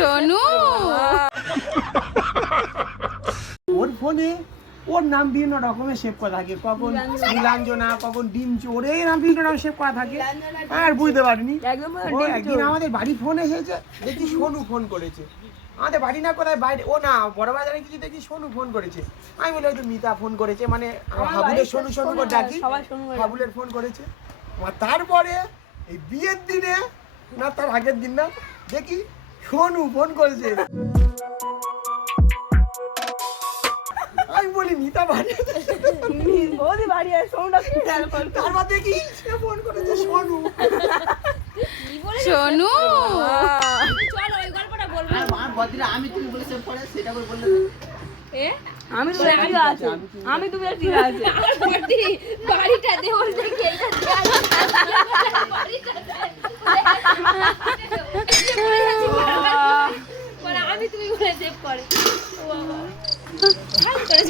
সোনু ওর ফোনে ওর নাম বিভিন্ন রকমের সেভ করা থাকে, কখন নীলাঞ্জনা, কখন ডিমচু, ওর এই নাম বিভিন্ন রকম সেভ করা থাকে। আর বুঝতে পারিনি ও একদিন আমাদের বাড়ি ফোন এসেছে, দেখি সোনু ফোন করেছে। আমাদের বাড়ি না কোথায় বাইরে, ও না বড় বাজারে কিছু দেখি সোনু ফোন করেছে। আমি বলি হয়তো মিতা ফোন করেছে, মানে হাবুলের সোনু সোনু করে ডাকি, হাবুলের ফোন করেছে। তারপরে এই বিয়ের দিনে না তার আগের দিন না দেখি সোনু ফোন করেছে। আমি বলি মিতা বাড়ি বৌদি বাড়ি আছে, সোনুটা তারপর দেখি সে ফোন করেছে সোনু। সোনু চলো ওই গল্পটা বলবো। আমি তুমি বলে সেভ করে সেটা করে বললে আমি তো ঠিক আছে, আমি তুমি ঠিক আছে। আমার বাড়িটা দে বলতে কি এইটা আমি তুমি বলে সেভ করে ও বাবা ভালো করে